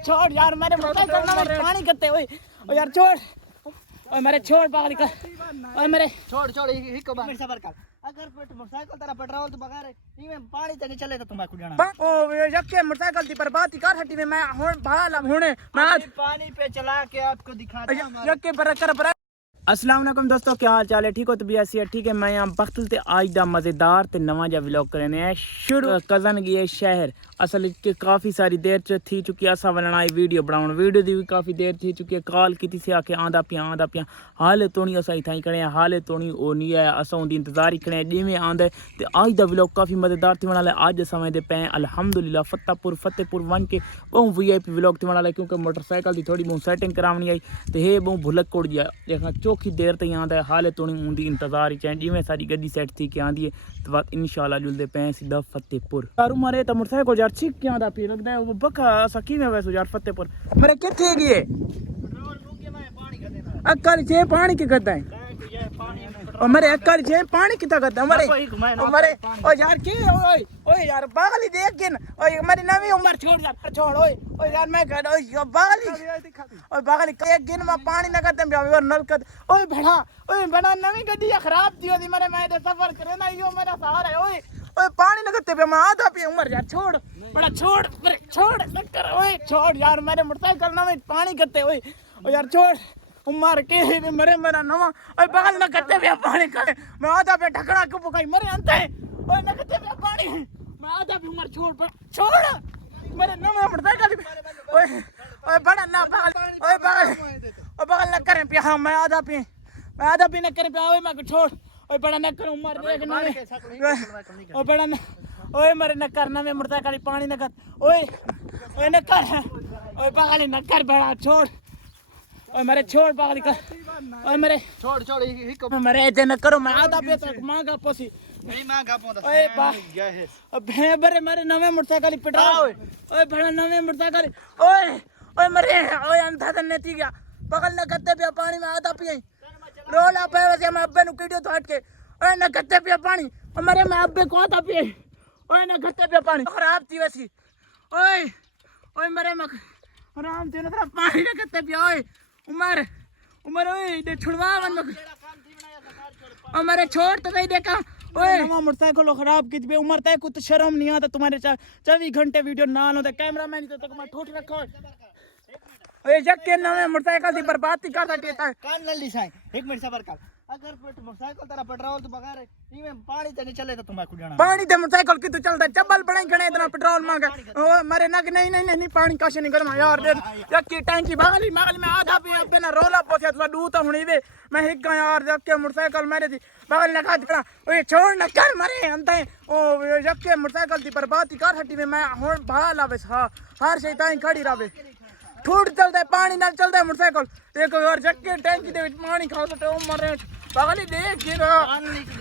छोड़ यार, मेरे मोटरसाइकिल में पानी करते हुए यार, छोड़ ओए मेरे, छोड़ पागल का ओए मेरे, छोड़ हिको बार सबर कर। अगर मोटरसाइकिल तेरा पेट्रोल तो बगा रे इमे पानी ते नहीं चले तो तुम्हें कुछ जाना ओ यक्के मोटरसाइकिल दी बर्बादी कर हटी में मैं हुन भाला हुने मैं आज पानी पे चला के आपको दिखाता हूं यक्के पर कर। अस्सलाम वालेकुम दोस्तों, क्या हाल चाल है? ठीक हो? तो भी ऐसी है ठीक है। मैं यहाँ बख्तल ते आज दा मज़ेदार ते नवा जा व्लॉग करने है शुरू। कज़न गए शहर, असल के काफ़ी सारी देर च थी चुकी असा वलना वीडियो बनाउन, वीडियो दी भी काफ़ी देर थी चुकी है। कॉल की से आके आंदा पिया हाले तोनी असा इथाई खड़े हैं, हाले तोनी ओ नहीं आया, असा उनकी इंतजार ही खड़े जिमें आंदा है। तो आज दा व्लॉग काफ़ी मज़ेदार थी वाला है। अज समय दे पे अल्हम्दुलिल्लाह फतेहपुर वन के बहु VIP व्लॉग थी वाला है, क्योंकि मोटरसाइकिल की थोड़ी बहुत सेटिंग करावनी आई तो हे बहु भुलक कोड़ गया देखा चौखी देर तक आंदा है। हाले तोनी उनकी इंतजार ही चाहे जिमें सारी गड्डी सेट थी कि आंदी है तो बात इंशाल्लाह जुलते पे सीधा फतेहपुर। यार मारे तो मोटरसाइकिल यार ठीक क्या आंदा पी लगता है वो बका सा की में वैसे यार फतेहपुर मेरे किथे गए अक्कल छे पानी के करता है और मेरे अक्कल छे पानी कितना करता है मेरे ओ यार की ओए यार बागली देख के ओए मेरी नवी उम्र छोड़ ओए यार मैं कह ओए बागली ओए बागली एक दिन में पानी ना करते और नल कर ओए बड़ा नवी गड्डी खराब थी ओदी मेरे मैं सफर करे ना यो मेरा सहारा है। ओए पानी ना करते मैं आधा पी उम्र यार छोड़ कर ओए छोड़ यार मेरे मोटरसाइकिल ना में पानी करते ओए यार छोड़ उमर के मरे मेरा नवा ओए बगल न करते भी पानी करे मैं आधा पे ढकड़ा के पुकाई मरे अंत है ओए न करते भी पानी मैं आधा भी उमर छोड़ मेरे नवा मोटरसाइकिल ओए बड़ा ना बगल न करे पिया मैं आधा पी न करे पिया ओए मैं छोड़ ओए बड़ा न कर उमर देख न ओ बड़ा न ओए मरे न कर नवे मोटरसाइकिल पानी न कर ओए न कर ओए बगल न कर बड़ा छोड़ ओए मेरे छोड़ पागल का ओए मेरे छोड़ हिको मेरे ऐसे न करो मैं आधा पे तक मांगा पोसी नहीं मांगा पोंदा ओए बा गया है अबे बरे मेरे नवे मोटरसाइकिल पेट्रोल ओए बड़ा नवे मोटरसाइकिल ओए मेरे ओए अंधा तो नहीं गया बगल न करते पे पानी में आधा पिए रोला पे वैसे मैं अब्बे नु वीडियो तो हट के ओए न करते पे पानी और मेरे मैं अब्बे को आधा पिए ओए न करते पे पानी खराब थी वैसी ओए मेरे मैं आराम से ना पानी न करते पे ओए उमर ओए दे छुड़वा वन और मेरे छोड़ तो नहीं देखा ओए नवा मोटरसाइकिल खराब की बे उमर तक कुछ शर्म नहीं आता तुम्हारे 24 घंटे वीडियो ना लो तो कैमरामैन तो तक मैं ठोट रखो ओए जक्के नवे मोटरसाइकिल दी बर्बादी कर देता है कान न लिसाई एक मिनट सबर कर। अगर मोटरसाइकिल तेरा पेट्रोल तो बगा रे इमे पानी ते नहीं चले तो तुम्हें कुछ जाना पानी ते मोटरसाइकिल की तो चलता चब्बल बड़े घणे इतना पेट्रोल मांगे ओ मेरे नग नहीं पानी काश नहीं करना यार दे जक्की टैंकी बागली में आधा पे बिना रोला पोसे तो दू तो हुनी वे मैं हिक यार जक्के मोटरसाइकिल मेरे दी बगल न काट करा ओए छोड़ न कर मरे अंत ओ जक्के मोटरसाइकिल दी बर्बादी कर हटी में मैं हुन भाला बस हर शैतान खड़ी रहे ठूट चलता है पानी ना चलता है मोटरसाइकिल एक यार जक्के टैंकी दे पानी खा तो मरे बागली देख गिर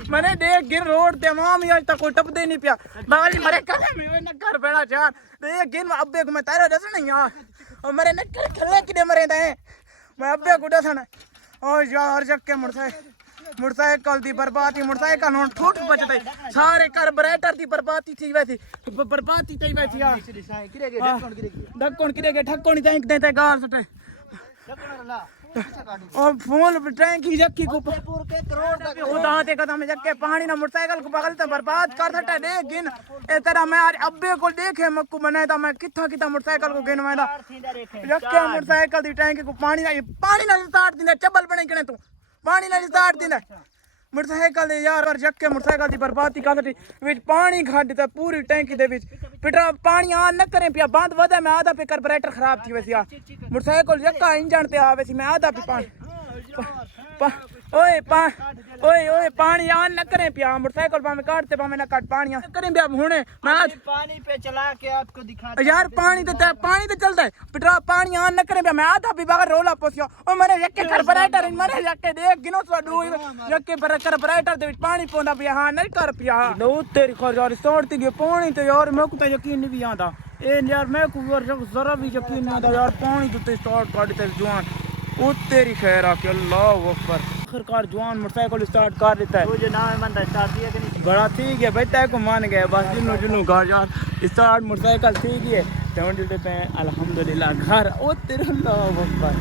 मैंने देख गिर रोड ते माम आज तक कोई टपदे नहीं पिया बागली मरे कदम में न कर बेड़ा यार देख गिर अब्बे को मैं तारा दस नहीं यार और मेरे न कर खले किने मरे थे मैं अब्बे को दसना ओ यार जक्के मोटरसाइकिल दी बर्बादी मोटरसाइकिल हुन ठूट बचते सारे कार्बोरेटर दी बर्बादी थी वैसी बर्बादी थी वैसी यार ढक्कन किरे ढक्कन टैंक देते गाल सटे और फूल टैंकी जक्की को फतेहपुर के करोड़ तक उदाते कदम जक्के पानी ना मोटरसाइकिल को बगल ते बर्बाद कर सटा देख गिन ए तेरा मैं यार अब्बे को देखे मक्कू बनाए था मैं किथा मोटरसाइकिल को गिन मैं जक्के मोटरसाइकिल दी टैंकी को पानी ना स्टार्ट दिंदा चबल बने कने तू पानी ना स्टार्ट दिंदा मोटरसाइकिल यार और जक्के मोटरसाइकिल दी बर्बादी कर सटी विच पानी खा दिता पूरी टैंकी दे विच पेट्रोल पानी आ न करे पिया बंद वदा मैं आधा पे कार्बोरेटर खराब थी वैसे यार मोटरसाइकिल जक्का इंजन ते आ वैसे मैं आधा पे ओए पानी आ न करे पिया मोटरसाइकिल में काटते पावे न काट पानी आ करे पिया हुने मैं आज पानी पे चला के आपको दिखाता यार पानी तो चलता है पेट्रोल पानी आ न करे पिया मैं आधा भी बाहर रोला पोसियो ओ मेरे जक्के कार्बोरेटर मेरे जक्के देख गिनो तो दू जक्के पर कार्बोरेटर दे पानी पोंदा पिया हां नहीं कर पिया लो तेरी खर यार सोड़ती गए पानी तो यार मैं को तो यकीन नहीं भी आंदा ए यार मैं को जरा भी यकीन नहीं आंदा यार पानी तो स्टार्ट कर देते जवान ओ तेरी खैर आके अल्लाह अकबर आखिरकार जवान मोटरसाइकिल स्टार्ट कर देता है वो जो नाम है मंदा स्टार्ट दिया कि नहीं बड़ा ठीक है भाई तय को मान गए बस जुनू घर यार स्टार्ट मोटरसाइकिल ठीक है 72 पे अल्हम्दुलिल्लाह घर। ओ तेरे अल्लाह अकबर